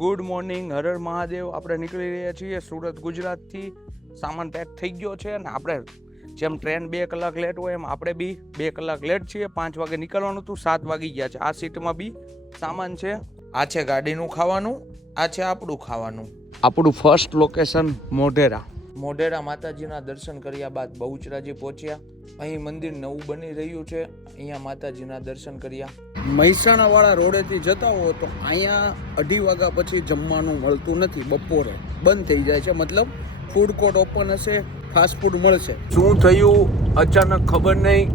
Good morning, Har Har Mahadev. આપણે નીકળી રહ્યા છીએ સુરત ગુજરાતથી. સામાન પેક થઈ ગયો છે અને આપણે જેમ ટ્રેન 2 કલાક લેટ હોય એમ આપણે બી 2 કલાક લેટ છીએ. 5 વાગે નીકળવાનું હતું, 7 વાગી ગયા છે. આ સીટમાં બી સામાન છે. આ છે ગાડીનું ખાવાનું, આ છે આપણું ખાવાનું. આપણું ફર્સ્ટ લોકેશન મોઢેરા. મોઢેરા માતાજીના દર્શન કર્યા બાદ બહુચરાજી પહોંચ્યા. અહીં મંદિર નવું બની રહ્યું છે, અહીંયા માતાજીના દર્શન કર્યા. મહેસાણા વાળા રોડેથી જતા હો તો અહીંયા 2:30 વાગ્યા પછી જમવાનું મળતું નથી. બપોરે બંધ થઈ જાય છે, મતલબ ફૂડ કોર્ટ ઓપન હશે, ફાસ્ટ ફૂડ મળશે. શું થયું અચાનક ખબર નહીં.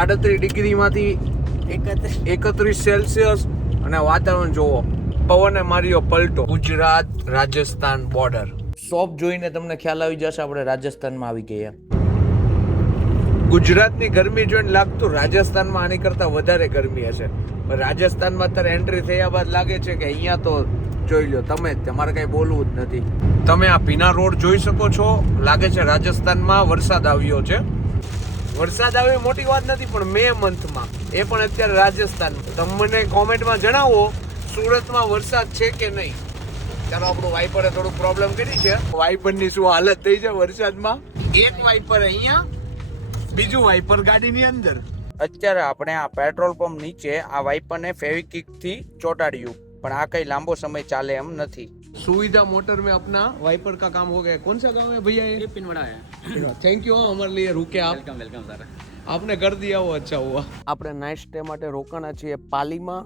38 ડિગ્રીમાંથી 31 સેલ્સિયસ અને વાતાવરણ જોવો, પવને માર્યો પલટો. ગુજરાત રાજસ્થાન બોર્ડર. શોપ જોઈને તમને ખ્યાલ આવી જશે આપણે રાજસ્થાનમાં આવી ગયા. ગુજરાતની ગરમી જોઈને લાગતું રાજસ્થાનમાં આની કરતા વધારે ગરમી હશે. રાજસ્થાનમાં અત્યારે એન્ટ્રી થયા બાદ લાગે છે કે અહીંયા તો જોઈ લો તમે, તમારે કઈ બોલવું જ નથી. તમે આ પીના રોડ જોઈ શકો છો. લાગે છે રાજસ્થાનમાં વરસાદ આવ્યો છે. વરસાદ આવ્યો મોટી વાત નથી, પણ મે મંથમાં, એ પણ અત્યારે રાજસ્થાનમાં. તમને કોમેન્ટમાં જણાવો સુરતમાં વરસાદ છે કે નહીં. ચાલો, આપણું વાઇપરે થોડું પ્રોબ્લેમ કરી છે. વાઇપરની શું હાલત થઈ છે વરસાદમાં. એક વાઇપર અહીંયા, બીજું વાઇપર ગાડીની અંદર. અત્યારે આપણે આ પેટ્રોલ પંપ નીચે આ વાઇપરને ફેવિક્વિક થી ચોંટાડ્યું, પણ આ કઈ લાંબો સમય ચાલે એમ નથી. सुविधा मोटर में अपना वाइपर का काम हो गया. कौन सा गांव है भैया ये? पिनवड़ा है. थैंक यू, हमारे लिए रुके आप. Welcome welcome sir. आपने कर दिया वो, अच्छा हुआ. આપણે નાઇટ સ્ટે માટે રોકાણા છીએ પાલીમાં.